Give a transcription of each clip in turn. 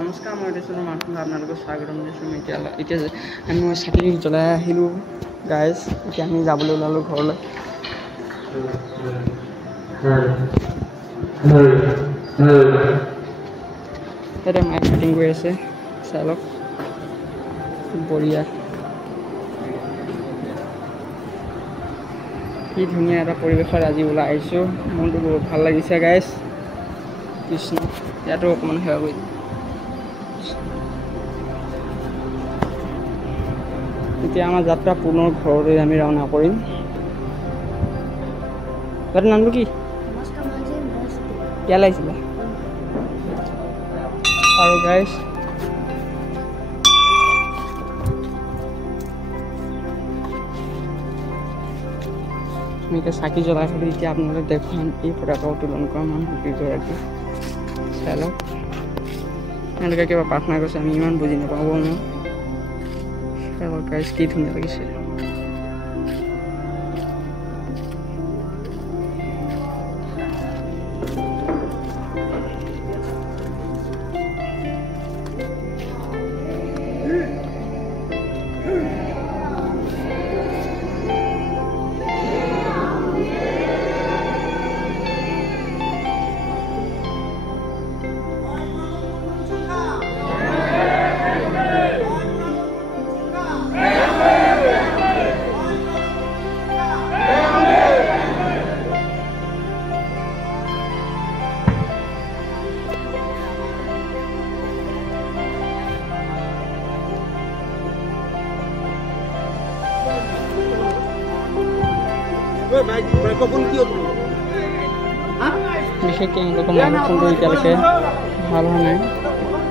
নমস্কাৰ, মই দিছিলোঁ মানুহ আপোনালোকক স্বাগতম দিছোঁ। এতিয়া মই চাকি জ্বলাই আহিলোঁ গাইজ। এতিয়া আমি যাবলৈ ওলালোঁ ঘৰলৈ। তাতে মাইক ফিটিং কৰি আছে, চাই লওক, বঢ়িয়া। কি ধুনীয়া এটা পৰিৱেশত আজি ওলাই আহিছোঁ, মনটো বহুত ভাল লাগিছে গাইজ। কৃষ্ণ, ইয়াতো অকণমান সেৱা কৰি এতিয়া আমাৰ যাত্ৰা পুনৰ ঘৰলৈ আমি ৰাওনা কৰিম। তাৰ নামটো কি? ইয়ালৈ আহিছিলে আৰু গাইজ আমি এতিয়া চাকি জ্বলাই থলোঁ। এতিয়া আপোনালোকে দেখুৱাম এই পতাকা উত্তোলন কৰা মানুহ কেইগৰাকী, চাই লওক। তেওঁলোকে কিবা প্ৰাৰ্থনা কৰিছে, আমি ইমান বুজি নাপাব নোৱাৰোঁ। চাই লওক গাইজ, কি ধুনীয়া লাগিছে। বিশেষকৈ এওঁলোকৰ মাইক্ৰফোনটো এতিয়ালৈকে ভাল হোৱা নাই,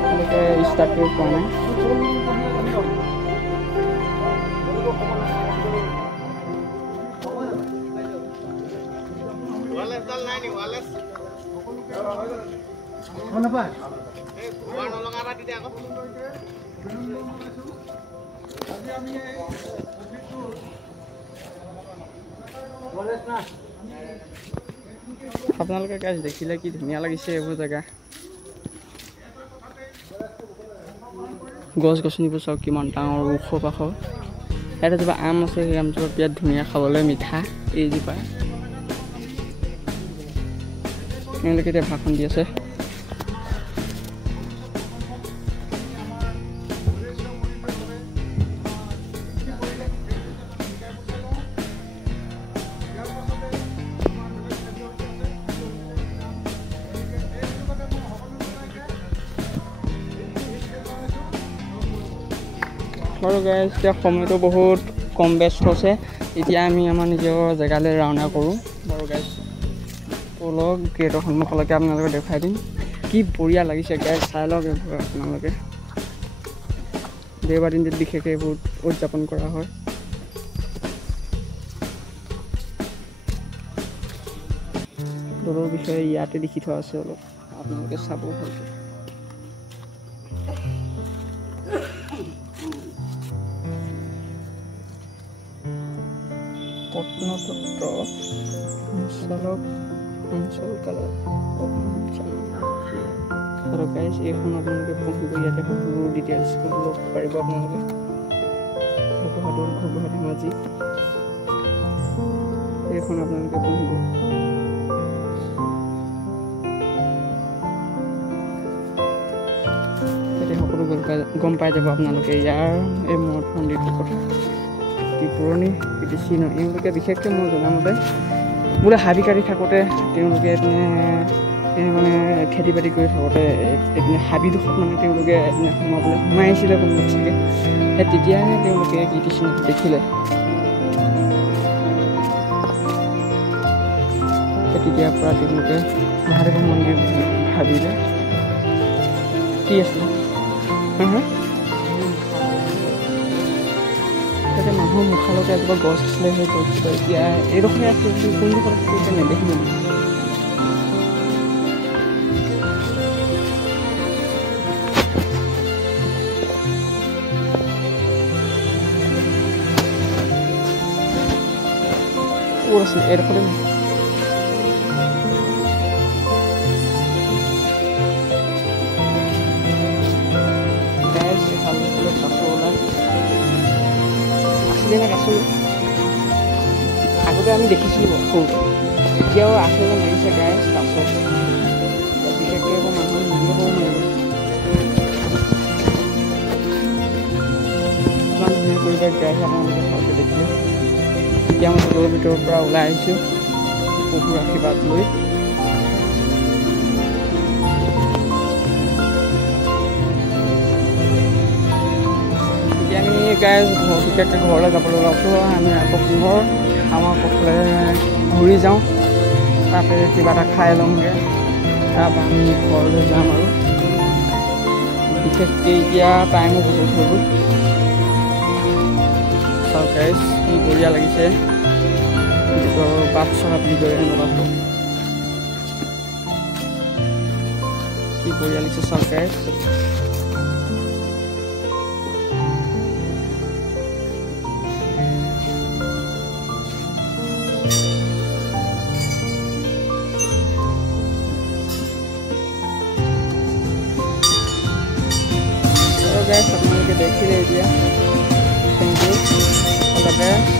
তেওঁলোকে ষ্টাৰ্ট কৰিব পৰা নাই। আপোনালোকে গাইজ দেখিলে কি ধুনীয়া লাগিছে এইবোৰ জেগা। গছ গছনিবোৰ চাওক কিমান ডাঙৰ, ওখ পাখ। ইয়াত এজোপা আম আছে, সেই আমজোপা বিৰাট ধুনীয়া, খাবলৈ মিঠা। এইজোপা এওঁলোকে এতিয়া ভাষণ দি আছে। বাৰু গাইজ, এতিয়া সময়টো বহুত কম ব্যস্ত আছে। এতিয়া আমি আমাৰ নিজৰ জেগালৈ ৰাওনা কৰোঁ। বাৰু গাইজ, অলপ গেটৰ সন্মুখলৈকে আপোনালোকে দেখুৱাই দিম। কি বঢ়িয়া লাগিছে গাইজ, চাই লওক এইবোৰ আপোনালোকে। দেওবাৰ দিনটোত বিশেষকৈ এইবোৰ উদযাপন কৰা হয়। দৌৰৰ বিষয়ে ইয়াতে লিখি থোৱা আছে, অলপ আপোনালোকে চাব ভালকৈ। প্ৰত্নতত্ত্ব সঞ্চালকালয় গাইজ, এইখন আপোনালোকে পঢ়িব, ইয়াতে সকলো ডিটেইলছ ল'ব পাৰিব আপোনালোকে। ঘুগুহা ধেমাজি, এইখন আপোনালোকে পঢ়িব। ইয়াতে সকলো গম পাই যাব আপোনালোকে ইয়াৰ এই মঠ মন্দিৰটোৰ কথা, কি পুৰণি কীৰ্তিচিহ্ন। এওঁলোকে বিশেষকৈ মই জনামতে বোলে হাবি কাটি থাকোঁতে তেওঁলোকে মানে খেতি বাতি কৰি থাকোঁতে এইপিনে হাবিডোখৰত মানে তেওঁলোকে সোমাই আহিছিলে কোনোবা চাগে। সেই তেতিয়াহে তেওঁলোকে কীৰ্তিচিহ্নটো দেখিলে। তেতিয়াৰ পৰা তেওঁলোকে মহাদেৱৰ মন্দিৰ ভাবিলে। কি আছিলে তাতে মানুহৰ মুখালতে এজোপা গছ আছিলে, সেই গছজোপা এতিয়া এইডোখৰে আছে, কোনডোখৰত আছে এতিয়া নেদেখিলোঁ। ক'ত আছিলে এইডোখৰতে যেনে আচল আগতে আমি দেখিছিলোঁ সৰুতে এতিয়াও আচলতে মাৰিছে গাইজ কাছ বিশেষকৈ আকৌ মানুহে নিদিয়ে ক'ব মাৰিব ইমান ধুনীয়া পৰিৱেশ গাইজ আপোনালোকে ভালকৈ দেখিলে এতিয়া মই হোটেলৰ ভিতৰৰ পৰা ওলাই আহিছোঁ প্ৰভুৰ আশীৰ্বাদ লৈ এতিয়া আমি গাইজ বিশেষকৈ ঘৰলৈ যাবলৈ ওলাইছোঁ আমি আকৌ পুনৰ আমাৰ পথলৈ ঘূৰি যাওঁ তাতে কিবা এটা খাই ল'মগৈ তাৰপৰা আমি ঘৰলৈ যাম আৰু বিশেষকৈ এতিয়া টাইমো বহুত হৈ গ'ল চাওক গাইজ কি বঢ়িয়া লাগিছে নিজৰ বাট চলা বুলি কয় এনেকুৱাটো কি বঢ়িয়া লাগিছে চাওক গাইজ guys, আপোনালোকে দেখিলে এতিয়া thank you all the best